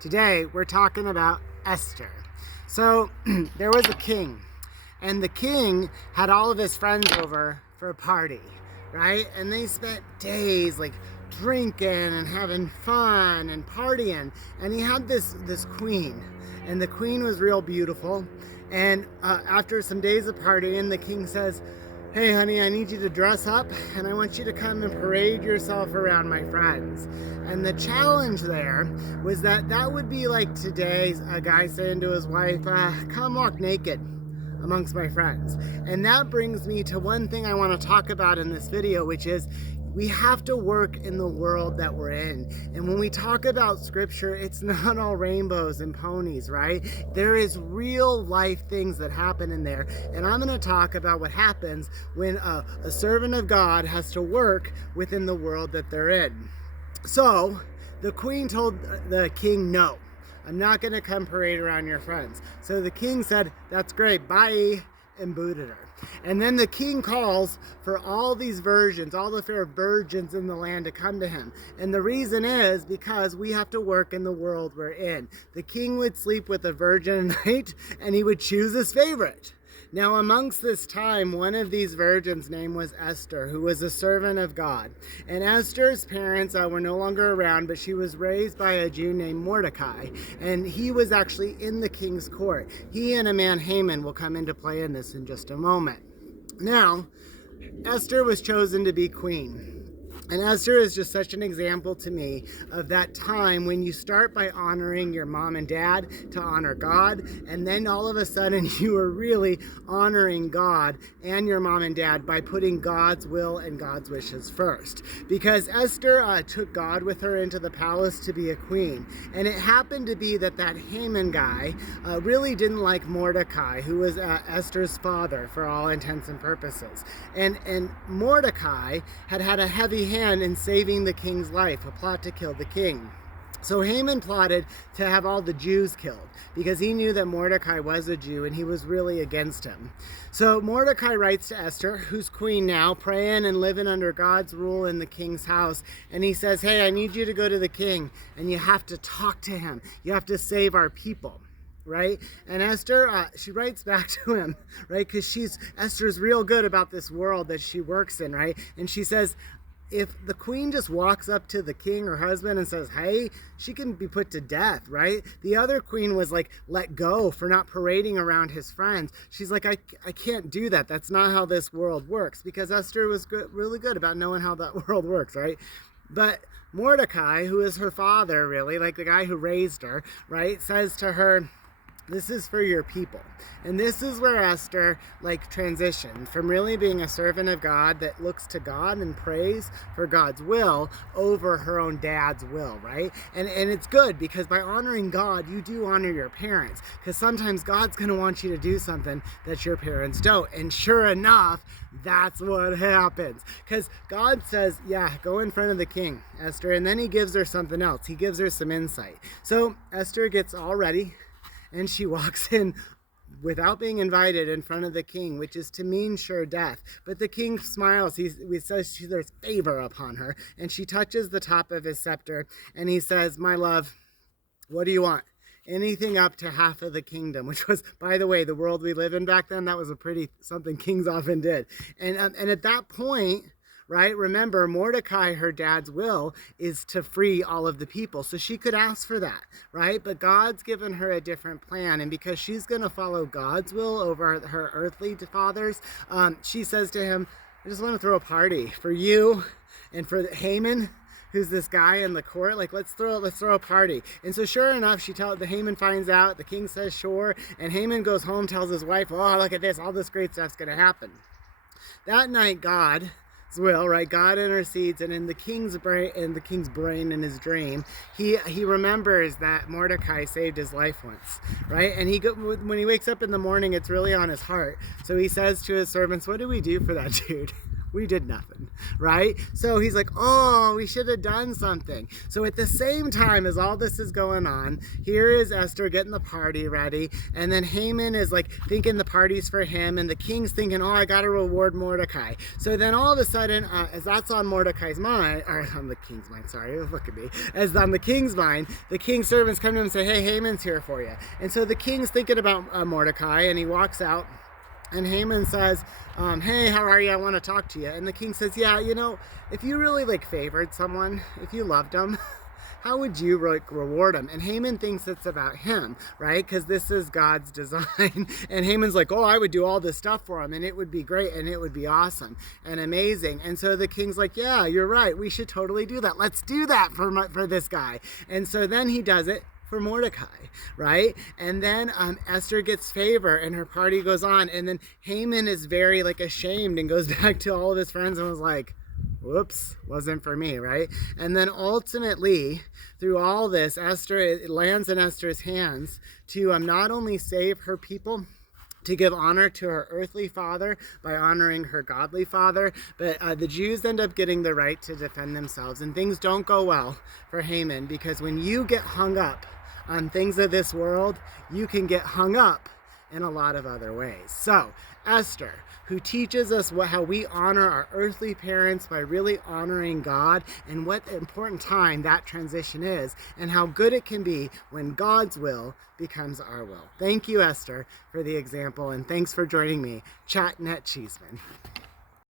Today we're talking about Esther. So there was a king, and the king had all of his friends over for a party, right? And they spent days like drinking and having fun and partying. And he had this queen, and the queen was real beautiful. And after some days of partying, the king says, "Hey honey, I need you to dress up and I want you to come and parade yourself around my friends." And the challenge there was that would be like today a guy saying to his wife, "Come walk naked amongst my friends." And that brings me to one thing I want to talk about in this video, which is we have to work in the world that we're in. And when we talk about scripture, it's not all rainbows and ponies, right? There is real life things that happen in there. And I'm going to talk about what happens when a servant of God has to work within the world that they're in. So the queen told the king, "No, I'm not going to come parade around your friends." So the king said, "That's great, bye," and booted her. And then the king calls for all these virgins, all the fair virgins in the land to come to him. And the reason is because we have to work in the world we're in. The king would sleep with a virgin at night, and he would choose his favorite. Now, amongst this time, one of these virgins' name was Esther, who was a servant of God. And Esther's parents were no longer around, but she was raised by a Jew named Mordecai. And he was actually in the king's court. He and a man, Haman, will come into play in this in just a moment. Now, Esther was chosen to be queen. And Esther is just such an example to me of that time when you start by honoring your mom and dad to honor God, and then all of a sudden you are really honoring God and your mom and dad by putting God's will and God's wishes first. Because Esther took God with her into the palace to be a queen. And it happened to be that Haman guy really didn't like Mordecai, who was Esther's father for all intents and purposes. And Mordecai had a heavy hand in saving the king's life, a plot to kill the king. So Haman plotted to have all the Jews killed because he knew that Mordecai was a Jew and he was really against him. So Mordecai writes to Esther, who's queen now, praying and living under God's rule in the king's house. And he says, "Hey, I need you to go to the king and you have to talk to him. You have to save our people." Right? And Esther, she writes back to him, right? Because Esther's real good about this world that she works in, right? And she says, if the queen just walks up to the king, her husband, and says, "Hey," she can be put to death, right? The other queen was like let go for not parading around his friends. She's like, I can't do that. That's not how this world works, because Esther was really good about knowing how that world works, right? But Mordecai, who is her father, really, like the guy who raised her, right, says to her, "This is for your people." And this is where Esther transitioned from really being a servant of God that looks to God and prays for God's will over her own dad's will, right? And it's good because by honoring God, you do honor your parents, because sometimes God's going to want you to do something that your parents don't. And sure enough, that's what happens, because God says, "Yeah, go in front of the king, Esther." And then he gives her something else. He gives her some insight. So Esther gets all ready, and she walks in without being invited in front of the king, which is to mean sure death. But the king smiles. He says there's favor upon her. And she touches the top of his scepter. And he says, "My love, what do you want?" "Anything up to half of the kingdom," which was, by the way, the world we live in back then. That was something kings often did. And at that point, right? Remember, Mordecai, her dad's will is to free all of the people. So she could ask for that, right? But God's given her a different plan. And because she's going to follow God's will over her earthly fathers, she says to him, "I just want to throw a party for you and for Haman, who's this guy in the court. Let's throw a party." And so sure enough, the Haman finds out, the king says sure, and Haman goes home, tells his wife, "Oh, look at this, all this great stuff's going to happen." That night, God's will, right? God intercedes, and in the king's brain, in his dream, he remembers that Mordecai saved his life once, right? And when he wakes up in the morning, it's really on his heart. So he says to his servants, "What do we do for that dude? we did nothing, right? So he's like, oh, we should have done something. So at the same time as all this is going on, here is Esther getting the party ready, and then Haman is like thinking the party's for him, and the king's thinking, oh, I gotta reward Mordecai. So then all of a sudden, as that's on Mordecai's mind, or on the king's mind, sorry, look at me, as on the king's mind, the king's servants come to him and say, hey, Haman's here for you. And so the king's thinking about Mordecai, and he walks out, and Haman says, hey, how are you? I want to talk to you. And the king says, yeah, you know, if you really like favored someone, if you loved them, how would you reward him? And Haman thinks it's about him, right? Because this is God's design. And Haman's like, oh, I would do all this stuff for him, and it would be great, and it would be awesome and amazing. And so the king's like, yeah, you're right. We should totally do that. Let's do that for this guy. And so then he does it for Mordecai, right? And then Esther gets favor, and her party goes on, and then Haman is very like ashamed and goes back to all of his friends and was like, whoops, wasn't for me, right? And then ultimately, through all this, it lands in Esther's hands to not only save her people, to give honor to her earthly father by honoring her godly father, but the Jews end up getting the right to defend themselves, and things don't go well for Haman, because when you get hung up on things of this world, you can get hung up in a lot of other ways. So Esther, who teaches us how we honor our earthly parents by really honoring God, and what an important time that transition is, and how good it can be when God's will becomes our will. Thank you, Esther, for the example, and thanks for joining me chatting at Cheesman.